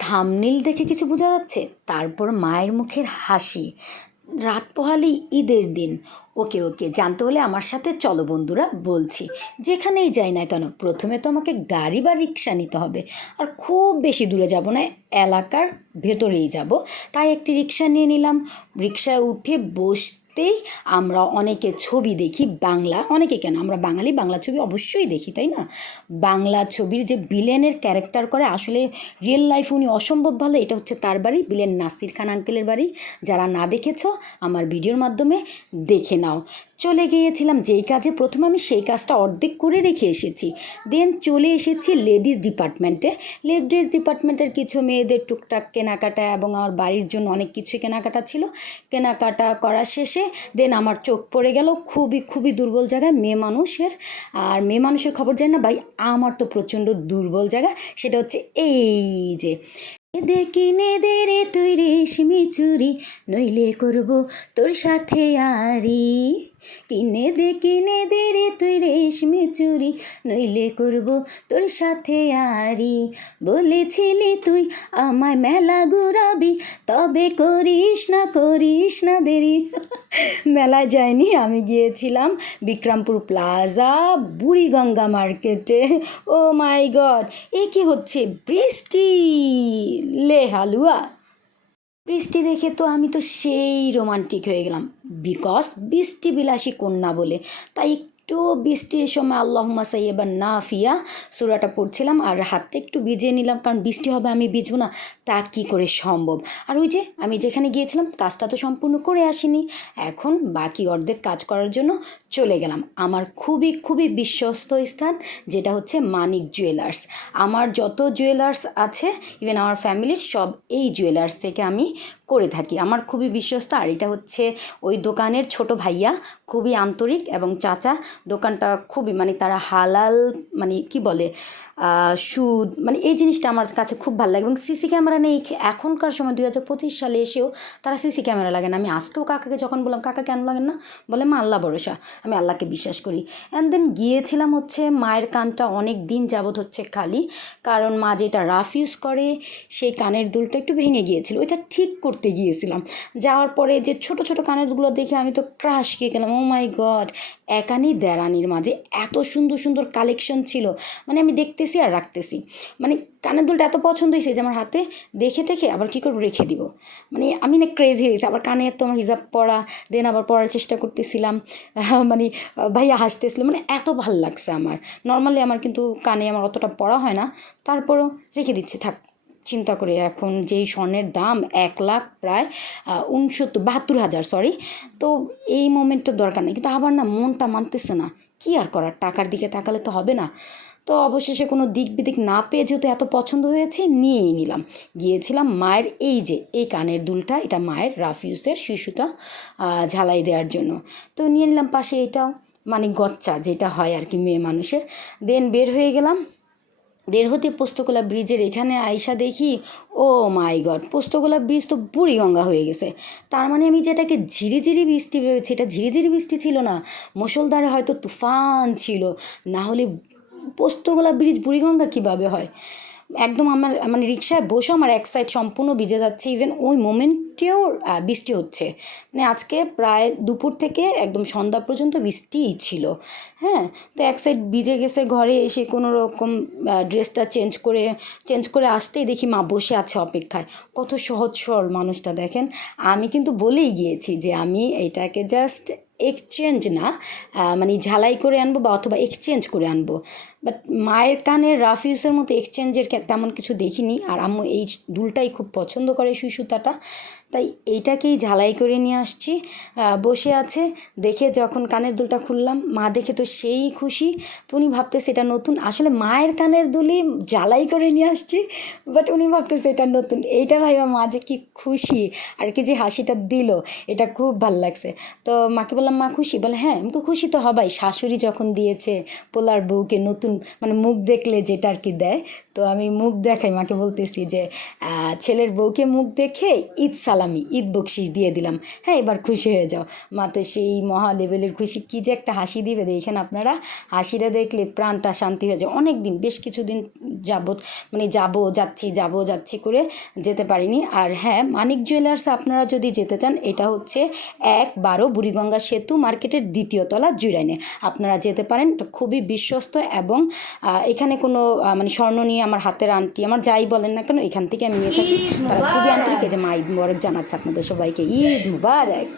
Thumbnail দেখে কিছু বোঝা যাচ্ছে? তারপর মায়ের মুখের হাসি। রাত পোহালি ঈদের দিন। ওকে ওকে, জানতে হলে আমার সাথে চলো বন্ধুরা, বলছি। যেখানেই যাই না কেন, প্রথমে তো আমাকে গাড়ি বা রিক্সা নিতে হবে। আর খুব বেশি দূরে যাব না, এলাকার ভেতরেই যাব। তাই একটি রিক্সা নিয়ে নিলাম। রিক্সায় উঠে বসতেই আমরা অনেকে ছবি দেখি, বাংলা, অনেকে কেন? আমরা বাঙালি, বাংলা ছবি অবশ্যই দেখি, তাই না? বাংলা ছবির যে বিলেনের ক্যারেক্টার করে, আসলে রিয়েল লাইফ উনি অসম্ভব ভালো, এটা হচ্ছে তার বাড়ি। বিলেন নাসির খান আঙ্কেলের বাড়ি। যারা না দেখেছ, আমার ভিডিওর মাধ্যমে দেখে নাও। চলে গিয়েছিলাম, যেই কাজে প্রথমে আমি সেই কাজটা অর্ধেক করে রেখে এসেছি। দেন চলে এসেছি লেডিস ডিপার্টমেন্টে। লেডিস ডিপার্টমেন্টের কিছু মেয়েদের টুকটাক কেনাকাটা এবং আমার বাড়ির জন্য অনেক কিছুই কেনাকাটা ছিল। কেনাকাটা করা শেষে দেন আমার চোখ পড়ে গেল খুবই খুবই দুর্বল জায়গায় মেয়ে মানুষের। আর মেয়ে মানুষের খবর জানি না ভাই, আমার তো প্রচণ্ড দুর্বল জায়গা, সেটা হচ্ছে এই যে দে কিনে দে রে তুই রেশমি চুরি, নইলে করব তোর সাথে আরি। কিনে দে কিনে দে রে তুই চুরি, নইলে করব তোর সাথে আরি। বলেছিলি তুই আমায় মেলা ঘুরাবি, তবে করিস না করিস না দেরি। মেলা যায়নি আমি গিয়েছিলাম বিক্রমপুর প্লাজা, বুড়িগঙ্গা মার্কেটে। ও মাই গড, এ কি হচ্ছে? বৃষ্টি! হালুয়া। বৃষ্টি দেখে তো আমি তো সেই রোমান্টিক হয়ে গেলাম। বিকজ বৃষ্টি বিলাসী কন্যা বলে, তাই একটু বৃষ্টির সময় আল্লাহমা সাইয়েবা না ফিয়া সুরাটা পড়ছিলাম আর হাতটা একটু ভিজিয়ে নিলাম, কারণ বৃষ্টি হবে, আমি ভিজবো না। তা কী করে সম্ভব? আর ওই যে আমি যেখানে গিয়েছিলাম, কাজটা তো সম্পূর্ণ করে আসিনি। এখন বাকি অর্ধেক কাজ করার জন্য চলে গেলাম। আমার খুবই খুবই বিশ্বস্ত স্থান, যেটা হচ্ছে মানিক জুয়েলার্স। আমার যত জুয়েলার্স আছে ইভেন আমার ফ্যামিলির সব এই জুয়েলার্স থেকে আমি করে থাকি। আমার খুবই বিশ্বস্ত। আর এটা হচ্ছে ওই দোকানের ছোট ভাইয়া, খুবই আন্তরিক এবং চাচা। দোকানটা খুবই মানে তারা হালাল মানে কি বলে সুদ মানে এই জিনিসটা আমার কাছে খুব ভালো লাগে। এবং সিসি ক্যামেরা নেই। এখনকার সময় দুই হাজার পঁচিশ সালে এসেও তারা সিসি ক্যামেরা লাগে না। আমি আজকেও কাকাকে যখন বললাম, কাকা কেন লাগেন না? বলে, মা, আল্লাহ ভরসা। আমি আল্লাহকে বিশ্বাস করি। অ্যান্ড দেন গিয়েছিলাম হচ্ছে মায়ের কানটা অনেক দিন যাবৎ হচ্ছে খালি। কারণ মা যেটা রাফ ইউজ করে, সেই কানের দুলটা একটু ভেঙে গিয়েছিল। ওইটা ঠিক করতে গিয়েছিলাম। যাওয়ার পরে যে ছোট ছোট কানেরগুলো দেখে আমি তো ক্রাশ খেয়ে গেলাম। ও মাই গড একানি দেরানির মাঝে এত সুন্দর সুন্দর কালেকশন ছিল। মানে আমি দেখতেছি আর রাখতেছি। মানে কানের দুলটা এত পছন্দ হয়েছে যে আমার হাতে দেখে টেখে আবার কী করব, রেখে দিব। মানে আমি না ক্রেজি হয়েছি। আবার কানে তো আমার হিজাব পড়া দেন আবার পড়ার চেষ্টা করতেছিলাম। মানে ভাইয়া হাসতেছিল। মানে এত ভালো লাগছে আমার। নর্মালি আমার কিন্তু কানে আমার অতটা পড়া হয় না। তারপরও রেখে দিচ্ছি, থাক। চিন্তা করে, এখন যেই স্বর্ণের দাম এক লাখ প্রায় উনসত্তর, বাহাত্তর হাজার সরি তো এই মোমেন্টের দরকার নেই। কিন্তু আবার না, মনটা মানতেছে না। কী আর করার? টাকার দিকে তাকালে তো হবে না। তো অবশেষে কোনো দিক বিদিক না পেয়ে যেহেতু এত পছন্দ হয়েছে, নিয়েই নিলাম। গিয়েছিলাম মায়ের এই যে, এই কানের দুলটা, এটা মায়ের রাফিউসের শিশুটা ঝালাই দেওয়ার জন্য। তো নিয়ে নিলাম পাশে এটাও মানে গচ্চা যেটা হয় আর কি মেয়ে মানুষের। দেন বের হয়ে গেলাম। বের হতে পোস্তকোলা ব্রিজের এখানে আইসা দেখি, ও মাই গড, পোস্তকোলা ব্রিজ তো বুড়িগঙ্গা হয়ে গেছে। তার মানে আমি যেটাকে ঝিরিঝিরি বৃষ্টি ভেবেছি, এটা ঝিরিঝিরি বৃষ্টি ছিল না মুসলধারে হয়তো তুফান ছিল, না হলে পোস্তগোলা ব্রিজ বুড়িগঙ্গা কীভাবে হয়? একদম আমার মানে রিক্সায় বসে আমার এক সাইড সম্পূর্ণ ভিজে যাচ্ছে ইভেন ওই মোমেন্টেও বৃষ্টি হচ্ছে। মানে আজকে প্রায় দুপুর থেকে একদম সন্ধ্যা পর্যন্ত বৃষ্টিই ছিল। হ্যাঁ তো এক সাইড ভিজে গেছে ঘরে, এসে কোনো রকম ড্রেসটা চেঞ্জ করে চেঞ্জ করে আসতেই দেখি মা বসে আছে অপেক্ষায়। কত সহজ সরল মানুষটা, দেখেন। আমি কিন্তু বলেই গিয়েছি যে আমি এটাকে জাস্ট এক্সচেঞ্জ না মানে ঝালাই করে আনব বা অথবা এক্সচেঞ্জ করে আনব। বাট মায়ের কানে রাফিউসের মতো এক্সচেঞ্জের তেমন কিছু দেখিনি। আর আম্মু এই দুলটাই খুব পছন্দ করে সুই সুতাটা। তাই এইটাকেই ঝালাই করে নিয়ে আসছি। বসে আছে, দেখে যখন কানের দুলটা খুললাম, মা দেখে তো সেই খুশি। তো উনি ভাবতেছে এটা নতুন। আসলে মায়ের কানের দুলই ঝালাই করে নিয়ে আসছি বাট উনি ভাবতেছে এটা নতুন। এইটা ভাইবা মা যে কি খুশি আর কি যে হাসিটা দিল, এটা খুব ভালো লাগছে। তো মাকে বললাম, মা খুশি? বলে হ্যাঁ আমি তো খুশি তো হবাই। শাশুড়ি যখন দিয়েছে পোলার বউকে নতুন মানে মুখ দেখলে যেটা আর কি দেয়, তো আমি মুখ দেখাই। মাকে বলতেছি যে ছেলের বউকে মুখ দেখে ঈদ সালামি ঈদ বকশিস দিয়ে দিলাম। হ্যাঁ এবার খুশি হয়ে যাও। মা তো সেই মহা লেভেলের খুশি। কী যে একটা হাসি দিবে দেখেন আপনারা। হাসিটা দেখলে প্রাণটা শান্তি হয়ে যায়। অনেক দিন বেশ কিছুদিন যাবত মানে যাব, যাচ্ছি যাব, যাচ্ছি করে যেতে পারিনি। আর হ্যাঁ মানিক জুয়েলার্স আপনারা যদি যেতে চান, এটা হচ্ছে এক বারো বুড়িগঙ্গা সেতু মার্কেটের দ্বিতীয় তলা জুরাইনে। আপনারা যেতে পারেন খুবই বিশ্বস্ত এবং এখানে কোনো মানে স্বর্ণ নিয়ে আমার হাতের আন্টি আমার যাই বলেন না কেন, এখান থেকে আমি নিয়ে থাকি। তারা খুবই এই যে মা ঈদ মুবারক জানাচ্ছে আপনাদের সবাইকে। ঈদ মুবারক।